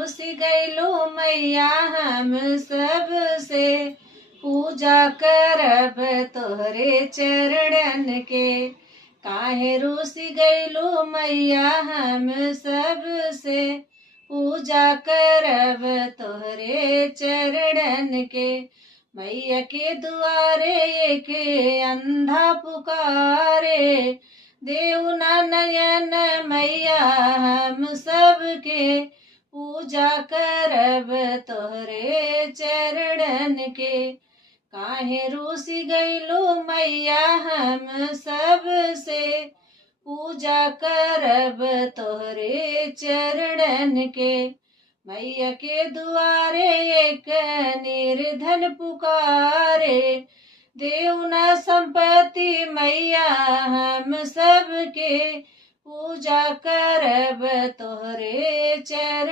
रूस गैलो मैया हम सब से, पूजा करब तोहरे चरणन के। काहे रूस गैलो मैया हम सब से, पूजा करब तोहरे चरणन के। मैया के दुआरे एक अंधा पुकारे, देऊ ना नयन मैया हम सबके, पूजा करब तोहरे चरणन के। काहे रूसी गैलो मैया हम सब से, पूजा करब तोहरे चरणन के। मैया के दुआरे एक निर्धन पुकारे, देऊ ना संपत्ति मैया हम सबके, पूजा करब तोहरे चरण।